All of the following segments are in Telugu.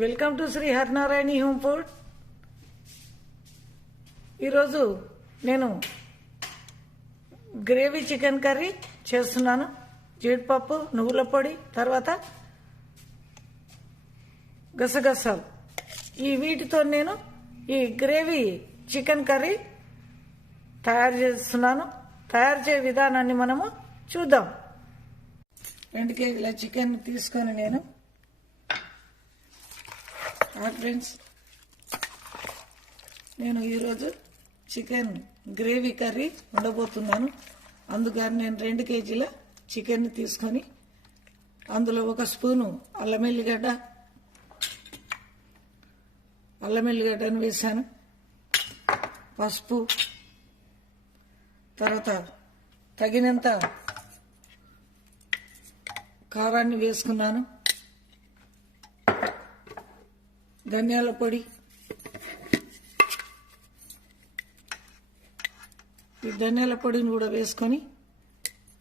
Welcome to Shri Harinarayani home food. ఈరోజు నేను గ్రేవీ చికెన్ కర్రీ చేస్తున్నాను. జీడిపప్పు, నువ్వుల పొడి, తర్వాత గసగసాలు, ఈ వీటితో నేను ఈ గ్రేవీ చికెన్ కర్రీ తయారు చేస్తున్నాను. తయారు చేసే విధానాన్ని మనము చూద్దాం. 2 కేజీల చికెన్ తీసుకొని నేను ఫ్రెండ్స్ నేను ఈరోజు చికెన్ గ్రేవీ కర్రీ ఉండబోతున్నాను. అందుకని నేను 2 కేజీల చికెన్ తీసుకొని అందులో 1 స్పూను అల్లం ఎల్లిగడ్డను వేసాను. పసుపు, తర్వాత తగినంత కారాన్ని వేసుకున్నాను. ధనియాల పొడి, ఈ ధనియాల పొడిని కూడా వేసుకొని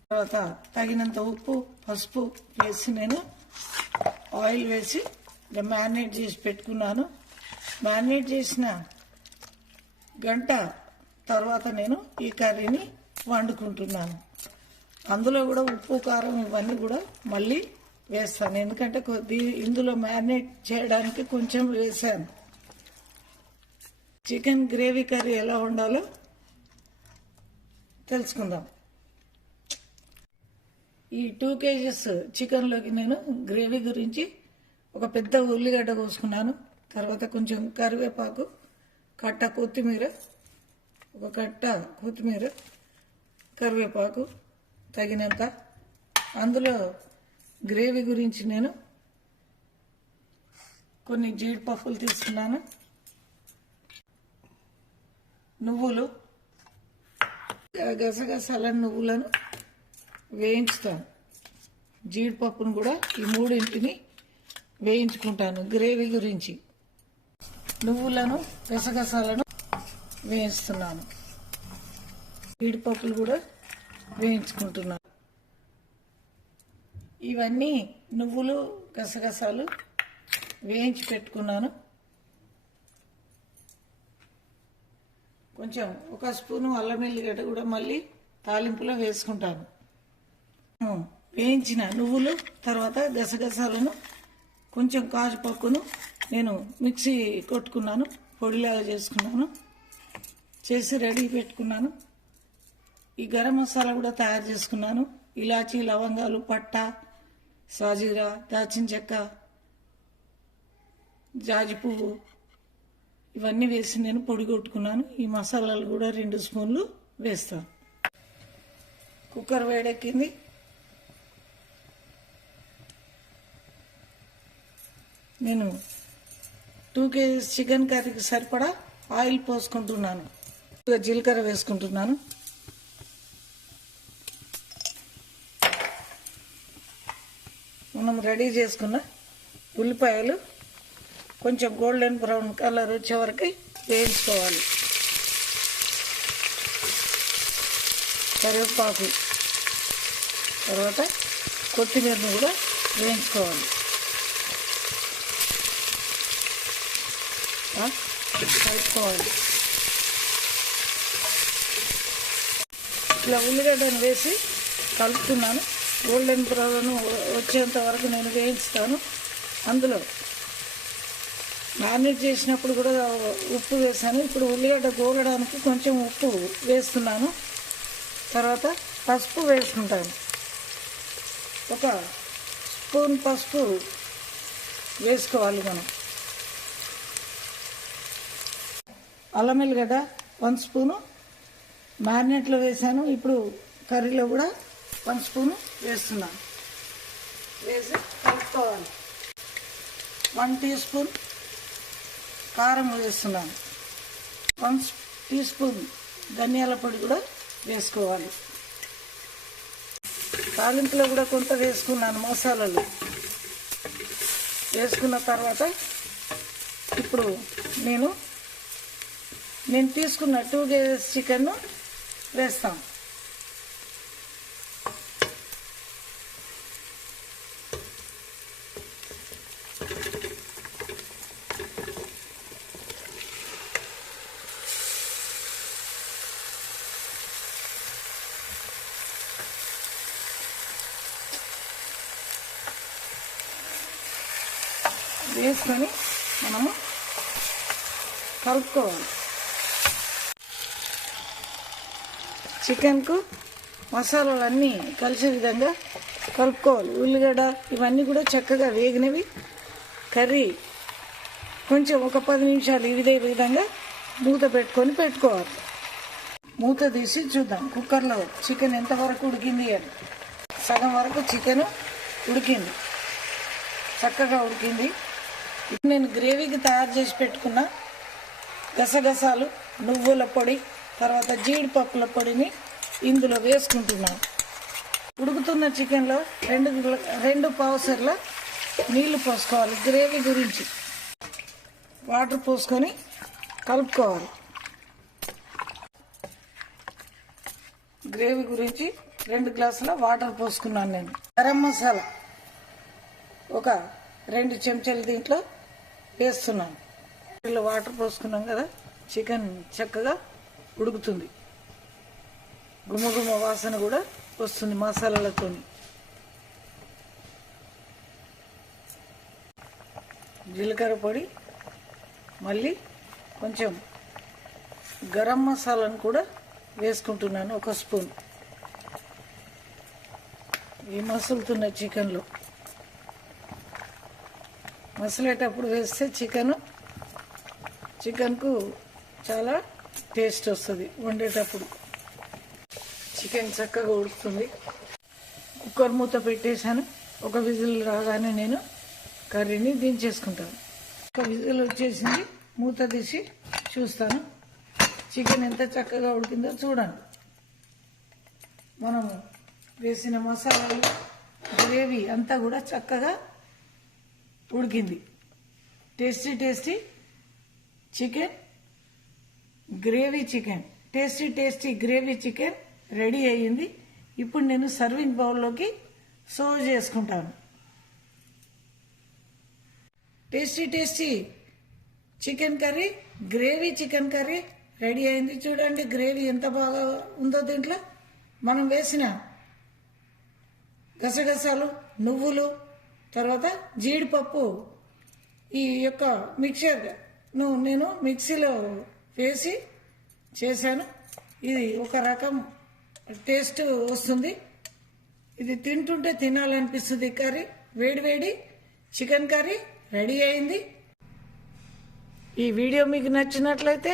తర్వాత తగినంత ఉప్పు, పసుపు వేసి నేను ఆయిల్ వేసి మ్యారినేట్ చేసి పెట్టుకున్నాను. మ్యారినేట్ చేసిన గంట తర్వాత నేను ఈ కర్రీని వండుకుంటున్నాను. అందులో కూడా ఉప్పు, కారం ఇవన్నీ కూడా మళ్ళీ వేస్తాను, ఎందుకంటే ఇందులో మ్యారినేట్ చేయడానికి కొంచెం వేసాను. చికెన్ గ్రేవీ కర్రీ ఎలా వండాలో తెలుసుకుందాం. ఈ 2 కేజీస్ చికెన్లోకి నేను గ్రేవీ గురించి ఒక పెద్ద ఉల్లిగడ్డ కోసుకున్నాను. తర్వాత కొంచెం కరివేపాకు, కట్ట కొత్తిమీర, కరివేపాకు తగినంత. అందులో గ్రేవీ గురించి నేను కొన్ని జీడిపప్పులు తీసుకున్నాను. నువ్వులు, గసగసాల నువ్వులను వేయించుతాను. జీడిపప్పును కూడా ఈ 3 వేయించుకుంటాను. గ్రేవీ గురించి నువ్వులను, గసగసాలను వేయిస్తున్నాను. జీడిపప్పులు కూడా వేయించుకుంటున్నాను. ఇవన్నీ నువ్వులు, గసగసాలు వేయించి పెట్టుకున్నాను. కొంచెం 1 స్పూను అల్లం ఎల్లిగడ్డ కూడా మళ్ళీ తాలింపులో వేసుకుంటాను. వేయించిన నువ్వులు, తర్వాత గసగసాలను, కొంచెం కాజుపప్పును నేను మిక్సీ కొట్టుకున్నాను, పొడిలాగా చేసుకున్నాను, చేసి రెడీ పెట్టుకున్నాను. ఈ గరం మసాలా కూడా తయారు చేసుకున్నాను. ఇలాచీ, లవంగాలు, పట్ట, సాజీరా, దాల్చిన చెక్క, జాజి పువ్వు ఇవన్నీ వేసి నేను పొడి కొట్టుకున్నాను. ఈ మసాలాలు కూడా 2 స్పూన్లు వేస్తాను. కుక్కర్ వేడెక్కింది. నేను 2 కేజీస్ చికెన్ కర్రీకి సరిపడా ఆయిల్ పోసుకుంటున్నాను. జీలకర్ర వేసుకుంటున్నాను. మనం రెడీ చేసుకున్న ఉల్లిపాయలు కొంచెం గోల్డెన్ బ్రౌన్ కలర్ వచ్చే వరకు వేయించుకోవాలి. కరివేపాకు, తర్వాత కొత్తిమీరను కూడా వేయించుకోవాలి. కలుపుకోవాలి. ఇట్లా ఉల్లిగడ్డను వేసి కలుపుతున్నాను. గోల్డెన్ బ్రౌన్ వచ్చేంత వరకు నేను వేయించుతాను. అందులో మ్యారినేట్ చేసినప్పుడు కూడా ఉప్పు వేసాను. ఇప్పుడు ఉల్లిగడ్డ గోలడానికి కొంచెం ఉప్పు వేస్తున్నాను. తర్వాత పసుపు వేసుకుంటాను. 1 స్పూన్ పసుపు వేసుకోవాలి మనం. అల్లం ఎల్లిగడ్డ 1 స్పూను మ్యారినేట్లో వేసాను. ఇప్పుడు కర్రీలో కూడా 1 స్పూను వేస్తున్నాను. వేసి కలుపుకోవాలి. 1 టీ స్పూన్ కారం వేస్తున్నాను. 1 టీ స్పూన్ ధనియాల పొడి కూడా వేసుకోవాలి. తాలింపులో కూడా కొంత వేసుకున్నాను మసాలాలు. వేసుకున్న తర్వాత ఇప్పుడు నేను తీసుకున్న 2 కేజీస్ చికెన్ వేస్తాం. వేసుకొని మనము కలుపుకోవాలి. చికెన్కు మసాలాలు అన్నీ కలిసే విధంగా కలుపుకోవాలి. ఉల్లిగడ్డ ఇవన్నీ కూడా చక్కగా వేగినవి. కర్రీ కొంచెం ఒక 10 నిమిషాలు ఇదే విధంగా మూత పెట్టుకోవాలి. మూత తీసి చూద్దాం కుక్కర్లో చికెన్ ఎంతవరకు ఉడికింది అని. సగం వరకు చికెన్ ఉడికింది, చక్కగా ఉడికింది. ఇప్పుడు నేను గ్రేవీకి తయారు చేసి పెట్టుకున్న గసగసాలు, నువ్వుల పొడి, తర్వాత జీడిపప్పుల పొడిని ఇందులో వేసుకుంటున్నాను. ఉడుకుతున్న చికెన్లో 2 పావుసర్ల నీళ్లు పోసుకోవాలి. గ్రేవీ గురించి వాటర్ పోసుకొని కలుపుకోవాలి. గ్రేవీ గురించి 2 గ్లాసుల వాటర్ పోసుకున్నాను నేను. గరం మసాలా ఒక 2 చెంచాలు దీంట్లో వేస్తున్నాను. ఇలా వాటర్ పోసుకున్నాం కదా, చికెన్ చక్కగా ఉడుకుతుంది. గుమగుమ వాసన కూడా వస్తుంది మసాలాలతో. జీలకర్ర పొడి, మళ్ళీ కొంచెం గరం మసాలాను కూడా వేసుకుంటున్నాను, 1 స్పూన్. ఈ మసులుతున్న చికెన్లో మసలేటప్పుడు వేస్తే చికెన్కు చాలా టేస్ట్ వస్తుంది. వండేటప్పుడు చికెన్ చక్కగా ఉడుకుతుంది. కుక్కర్ మూత పెట్టేశాను. 1 విజిల్ రాగానే నేను కర్రీని దించేసుకుంటాను. 1 విజిల్ వచ్చేసింది. మూత తీసి చూస్తాను చికెన్ ఎంత చక్కగా ఉడికిందో చూడండి. మనము వేసిన మసాలాలు, గ్రేవీ అంతా కూడా చక్కగా ఉడికింది. Tasty chicken gravy chicken, tasty gravy chicken ready అయ్యింది. ఇప్పుడు నేను సర్వింగ్ బౌల్లోకి సర్వ్ చేసుకుంటాను. Tasty chicken curry, gravy chicken curry ready అయింది. చూడండి గ్రేవీ ఎంత బాగా ఉందో. దీంట్లో మనం వేసిన గసగసాలు, నువ్వులు, తర్వాత జీడిపప్పు, ఈ యొక్క మిక్చర్ను నేను మిక్సీలో వేసి చేశాను. ఇది ఒక రకం టేస్ట్ వస్తుంది. ఇది తింటుంటే తినాలనిపిస్తుంది. కర్రీ వేడి చికెన్ కర్రీ రెడీ అయింది. ఈ వీడియో మీకు నచ్చినట్లయితే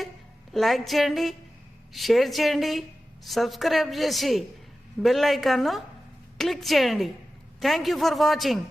లైక్ చేయండి, షేర్ చేయండి, సబ్స్క్రైబ్ చేసి బెల్ ఐకాన్ను క్లిక్ చేయండి. Thank you for watching.